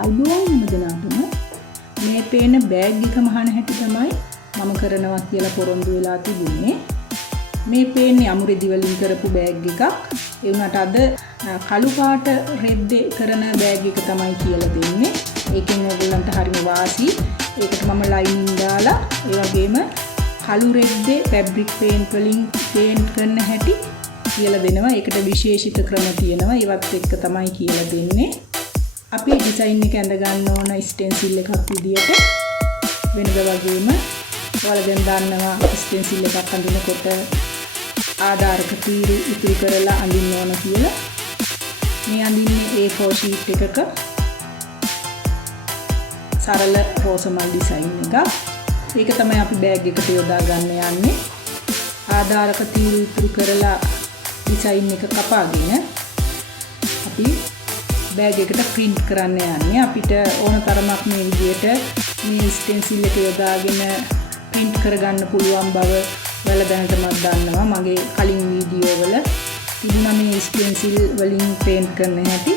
ආයිබෝන් හැමදෙනාටම මේ පේන බෑග් එක මහන හැටි තමයි මම කරනවා කියලා පොරොන්දු වෙලා තිබුණේ. මේ පේන්නේ අමුරෙදි වලින් කරපු බෑග් එකක්. ඒ වුණාට අද කළු පාට රෙද්දේ කරන බෑග් එක තමයි කියලා දෙන්නේ. ඒකෙන් ඔයගොල්ලන්ට හරිම වාසි. ඒකට මම ලයිනින් දාලා ඒ වගේම කළු රෙද්දේ ෆැබ්‍රික් පේන්ට් වලින් පේන්ට් කරන හැටි කියලා දෙනවා. ඒකට විශේෂිත ක්‍රම තියෙනවා. ඒවත් එක්ක තමයි කියලා දෙන්නේ. අපි ඩිසයින් එක ඇඳ ගන්න ඕන ස්ටෙන්සිල් එකක් විදියට වෙනද වගේම ඔයාලා දැන් දන්නවා ස්ටෙන්සිල් එකක් අඳිනකොට ආධාරක තීරු ඉතුරු කරලා අඳින්න ඕන කියලා. මේ අඳින්නේ A4 sheet එකක සරල රෝසමල් ඩිසයින් එකක්. ඒක තමයි අපි බෑග් එකට යොදා ගන්න යන්නේ. ආධාරක තීරු ඉතුරු කරලා ඩිසයින් එක කපාගෙන අපි බෑග් එකට print කරන්න යන්නේ. අපිට ඕන තරමක් මේ විදියට මේ ස්ටෙන්සිල් එක යොදාගෙන print කරගන්න පුළුවන් බව ඔයාලා දැනටමත් දන්නවා. මගේ කලින් වීඩියෝ වල තිබුණා මේ ස්ටෙන්සිල් වලින් paint කරන හැටි.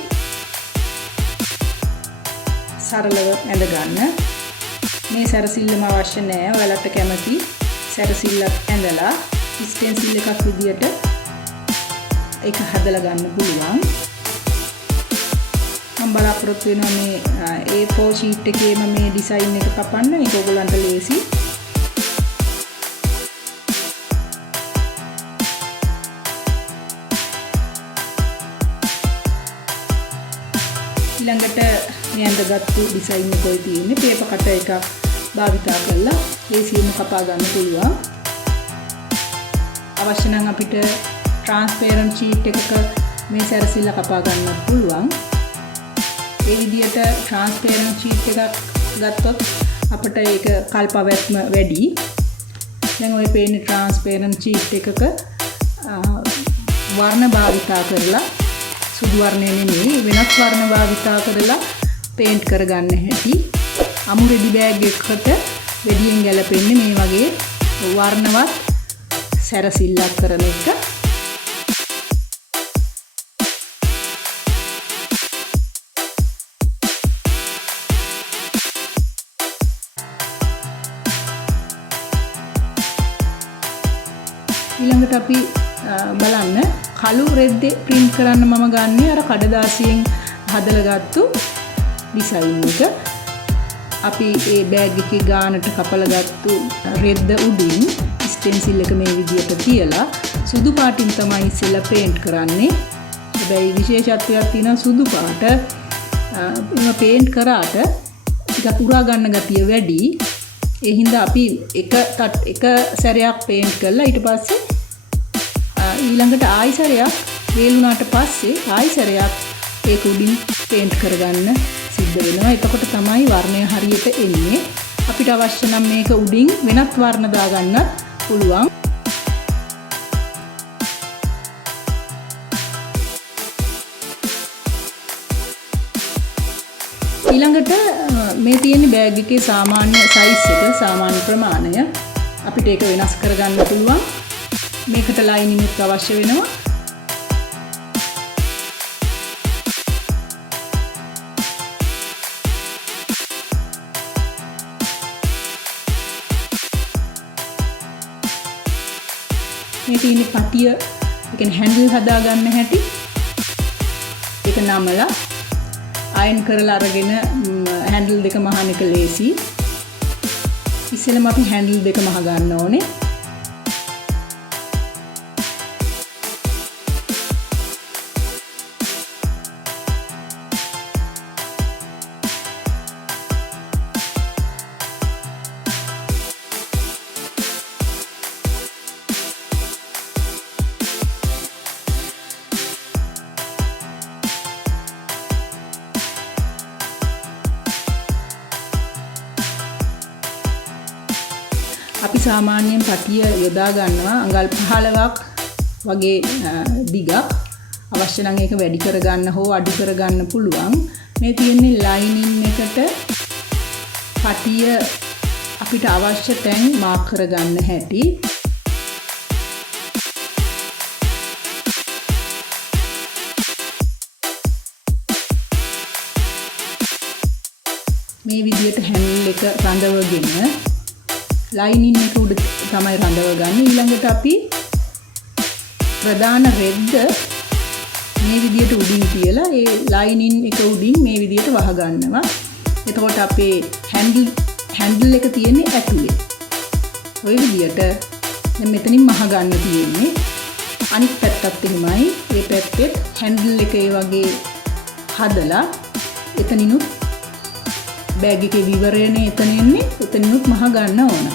සරලව ඇඳ ගන්න. මේ සැරසිල්ලම අවශ්‍ය නැහැ. ඔයාලට කැමති සැරසිල්ලක් ඇඳලා ස්ටෙන්සිල් එකක් විදියට ඒක හදලා ගන්න පුළුවන්. මම බලාපොරොත්තු වෙනවා මේ A4 sheet එකේම මේ ඩිසයින් එක කපන්න. ඒක ඔයගොල්ලන්ට ලේසි. ඊළඟට මේ අඳගත්තු ඩිසයින් එක ඔය තියෙන්නේ පේපර් කටර් එකක් භාවිතා කරලා ලේසියෙන්ම කපා ගන්න පුළුවන්. අවශ්‍ය නම් අපිට transparent sheet එකක මේ සැරසිල්ල කපා ගන්නත් පුළුවන්. ඒ විදිහට transparent sheet එකක් ගත්තොත් අපිට ඒක කල්පවැත්ම වැඩි. දැන් ඔය පේන්නේ transparent sheet එකක වර්ණ භාවිතා කරලා සුදු වර්ණය නෙමෙයි වෙනස් වර්ණ භාවිතා කරලා paint කරගන්න හැටි. අමුරෙදි බෑග් එකකට වැඩියෙන් ගැලපෙන්නේ මේ වගේ වර්ණවත් සැරසිල්ලක් කරන එක. ඊළඟට අපි බලන්න කළු රෙද්දේ print කරන්න මම ගන්නේ අර කඩදාසියෙන් හදලා ගත්තු ඩිසයින් එක. අපි මේ බෑග් එකේ ගානට කපලා ගත්තු රෙද්ද උඩින් ස්ටෙන්සිල් එක මේ විදියට තියලා සුදු පාටින් තමයි ඉස්සෙල්ලා paint කරන්නේ. හැබැයි විශේෂත්වයක් තියෙනවා සුදු පාට එහෙම paint කරාට ටිකක් උරා ගන්න ගතිය වැඩි. ඒ හින්දා අපි එක සැරයක් paint කරලා ඊට පස්සේ ඊළඟට ආයි සැරයක් වේලුණාට පස්සේ ආයි සැරයක් ඒක උඩින් paint කරගන්න සිද්ධ වෙනවා. එතකොට තමයි වර්ණය හරියට එන්නේ. අපිට අවශ්‍ය නම් මේක උඩින් වෙනත් වර්ණ දාගන්නත් පුළුවන්. ඊළඟට මේ තියෙන බෑග් එකේ සාමාන්‍ය size එක සාමාන්‍ය ප්‍රමාණය අපිට ඒක වෙනස් කරගන්න පුළුවන්. මේකට ලයිනින් එකක් අවශ්‍ය වෙනවා. මේ තියෙන පටිය ඒ කියන්නේ හැන්ඩල් හදා ගන්න හැටි. ඒක නමලා අයන් කරලා අරගෙන හැන්ඩල් දෙක මහන එක ලේසි. ඉස්සෙල්ලාම අපි හැන්ඩල් දෙක මහ ගන්න ඕනේ. අපි සාමාන්‍යයෙන් පටිය යොදා ගන්නවා අඟල් 15ක් වගේ දිගක්. අවශ්‍ය නම් ඒක වැඩි කරගන්න හෝ අඩු කරගන්න පුළුවන්. මේ තියෙන්නේ ලයිනින් එකට පටිය අපිට අවශ්‍ය තැන් මාක් කරගන්න හැටි. මේ විදිහට හැන්ඩල් එක රඳවගෙන ලයිනින් එක උඩ තමයි රඳව ගන්න. ඊළඟට අපි ප්‍රධාන රෙද්ද මේ විදිහට උඩින් තියලා ඒ ලයිනින් එක උඩින් මේ විදිහට වහ ගන්නවා. එතකොට අපේ හැන්ඩල් එක තියෙන්නේ ඇතුලේ. ඔය විදිහට දැන් මෙතනින් මහ ගන්න තියෙන්නේ. අනිත් පැත්තත් එහෙමයි. මේ පැත්තේ හැන්ඩල් එක ඒ වගේ හදලා එතනිනුත් බෑග් එකේ විවරණේ එතන එන්නේ. එතනිනුත් මහ ගන්න ඕන.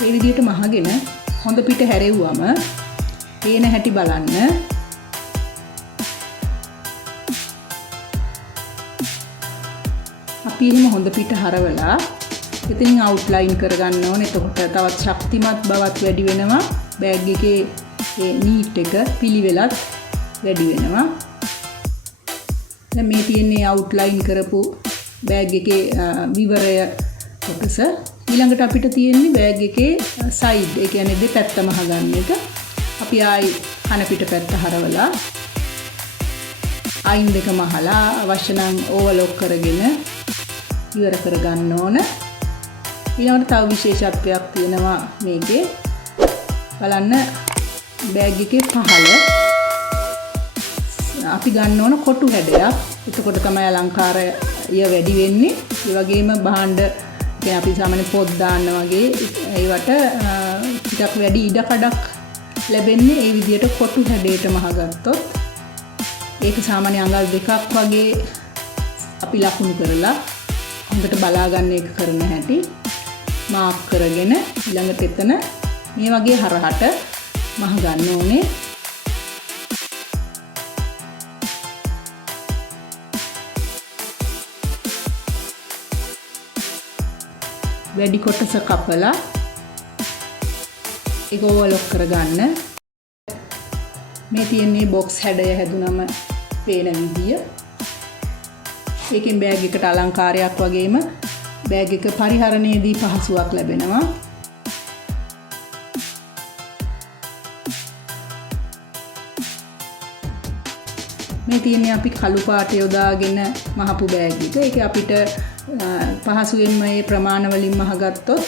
මේ විදිහට මහගෙන හොඳ පිට හැරෙව්වම පේන හැටි බලන්න. අපි එහෙම හොඳ පිට හරවලා එතනින් අවුට්ලයින් කරගන්න ඕනේ. එතකොට තවත් ශක්තිමත් බවක් වැඩි වෙනවා. බෑග් එකේ ඒ නීට් එක පිළිවෙලත් වැඩි වෙනවා. දැන් මේ තියෙන්නේ අවුට්ලයින් කරපු බෑග් එකේ විවරය කොටස. ඊළඟට අපිට තියෙන්නේ බෑග් එකේ සයිඩ්, ඒ කියන්නේ දෙපැත්ත මහ ගන්න එක. අපි ආයි කන පිට පැත්ත හරවලා අයින් දෙක මහලා අවශ්‍ය නම් ඕවර්ලොක් කරගෙන ඉවර කර ගන්න ඕන. ඊළඟට තව විශේෂත්වයක් තියෙනවා මේකේ. බලන්න බෑග් එකේ පහළ අපි ගන්න ඕන කොටු හැඩයක්. එතකොට තමයි අලංකාරය වැඩි වෙන්නේ. ඒ වගේම භාණ්ඩ දැන් අපි සාමාන්‍ය පොත් දාන්න වගේ ඒවට ටිකක් වැඩි ඉඩකඩක් ලැබෙන්නේ ඒ විදිහට කොටු හැඩයට මහගත්තොත්. ඒක සාමාන්‍ය අඟල් දෙකක් වගේ අපි ලකුණු කරලා හොඳට බලා ගන්න එක කරන හැටි මාක් කරගෙන ඊළඟට එතන මේ වගේ හරහට මහ ගන්න ඕනේ. වැඩි කොටස කපලා ඒක ඕවර්ලොක් කරගන්න. මේ තියෙන්නේ බොක්ස් හැඩය හැදුනම පේන විදිය. ඒකෙන් බෑග් එකට අලංකාරයක් වගේම බෑග් එක පරිහරණයේදී පහසුවක් ලැබෙනවා. මේ තියෙන්නේ අපි කළු පාට යොදාගෙන මහපු බෑග් එක. ඒක අපිට පහසුවෙන්ම මේ ප්‍රමාණ වලින් මහගත්තොත්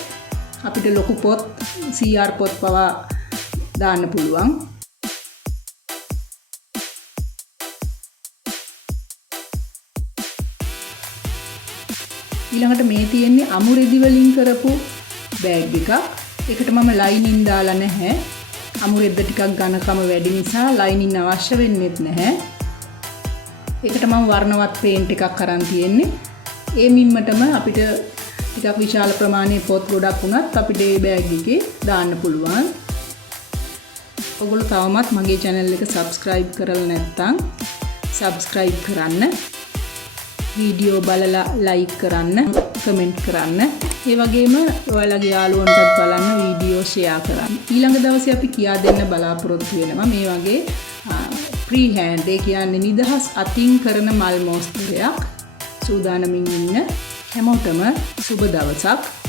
අපිට ලොකු පොත් CR පොත් පවා දාන්න පුළුවන්. ඊළඟට මේ තියෙන්නේ අමු රෙදි වලින් කරපු බෑග් එකක්. ඒකට මම ලයිනින් දාලා නැහැ. අමු රෙද්ද ටිකක් ඝනකම වැඩි නිසා ලයිනින් අවශ්‍ය වෙන්නේත් නැහැ. ඒකට මම වර්ණවත් පේන්ට් එකක් අරන් තියෙන්නේ. ඒ මිම්මටම අපිට ටිකක් විශාල ප්‍රමාණයේ පොත් ගොඩක් වුණත් අපිට මේ බෑග් එකේ දාන්න පුළුවන්. ඔයගොල්ලෝ තවමත් මගේ channel එක subscribe කරලා නැත්නම් subscribe කරන්න. වීඩියෝ බලලා like කරන්න, comment කරන්න. ඒ වගේම ඔයාලගේ යාළුවන්ටත් බලන්න වීඩියෝ share කරන්න. ඊළඟ දවසේ අපි කියා දෙන්න බලාපොරොත්තු වෙනවා මේ වගේ free hand, ඒ කියන්නේ නිදහස් අතින් කරන මල් මෝස්තරයක් සූදානමින් ඉන්න හැමෝටම සුබ දවසක්.